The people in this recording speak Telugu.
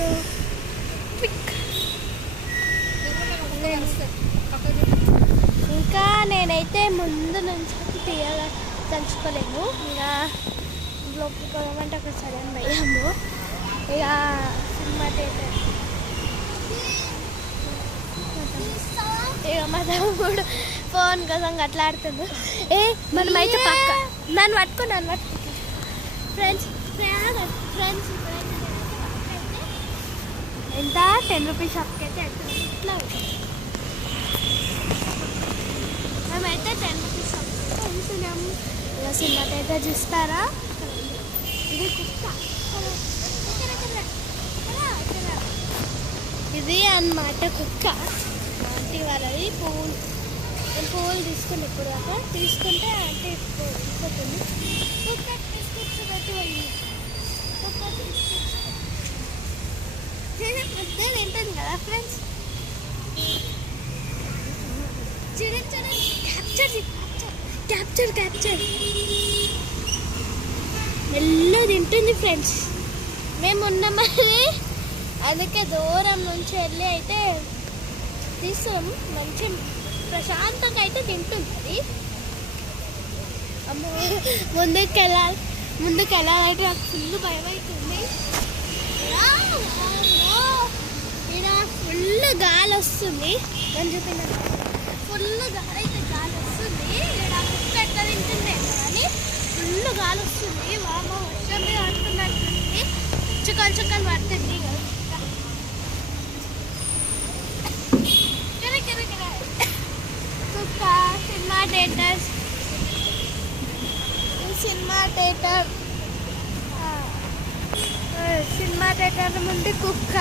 Photo click. ఇంకా నేనైతే ముందు నుంచి తలుచుకోలేము. ఇక లోపలికి పోదామంటే ఒక సడన్ భయము. ఇక సినిమా థియేటర్ ఇక మా తమ్ముడు ఫోన్ కోసం అట్లాడుతుంది. మనమైతే పక్క నన్ను పట్టుకో ఫ్రెండ్స్ ఫ్రెండ్స్ ఎంత 10 రూపీస్ షాప్కి అయితే ఇట్లా మేమైతే 10 రూపీస్ షాప్కి వెళ్తున్నాము. ఇక సినిమా థియేటర్ చూస్తారా? ఇది కుక్క, ఇది అన్నమాట కుక్క. ఆంటీ వాళ్ళది పువ్వులు తీసుకుని ఇప్పుడు దాకా తీసుకుంటే ఆంటీ వెళ్ళిపోతుంది. కుక్క బిస్కెట్స్ పెట్టి పోయి కుక్క బిస్కెట్స్ అదే తింటుంది కదా ఫ్రెండ్స్. చూడండి క్యాప్చర్ ఎల్లో తింటుంది ఫ్రెండ్స్. మేము ఉన్నామని అందుకే దూరం నుంచి వెళ్ళి అయితే తీస్తాము. మంచి ప్రశాంతంగా అయితే తింటుంది అది. అమ్మ ముందుకు వెళ్ళాలంటే నాకు ఫుల్ భయం అవుతుంది. ఇక్కడ ఫుల్ గాలి వస్తుంది. నేను చూపిన ఫుల్ గాలి వస్తుంది. ఇక్కడ కుక్క ఎట్లా తింటుంది కానీ ఫుల్ గాలి వస్తుంది. వామ వర్షం మీద పడుతున్నట్టుంది. చుక్కలు పడుతుంది. కుక్క సినిమా థియేటర్ ముందు కుక్క.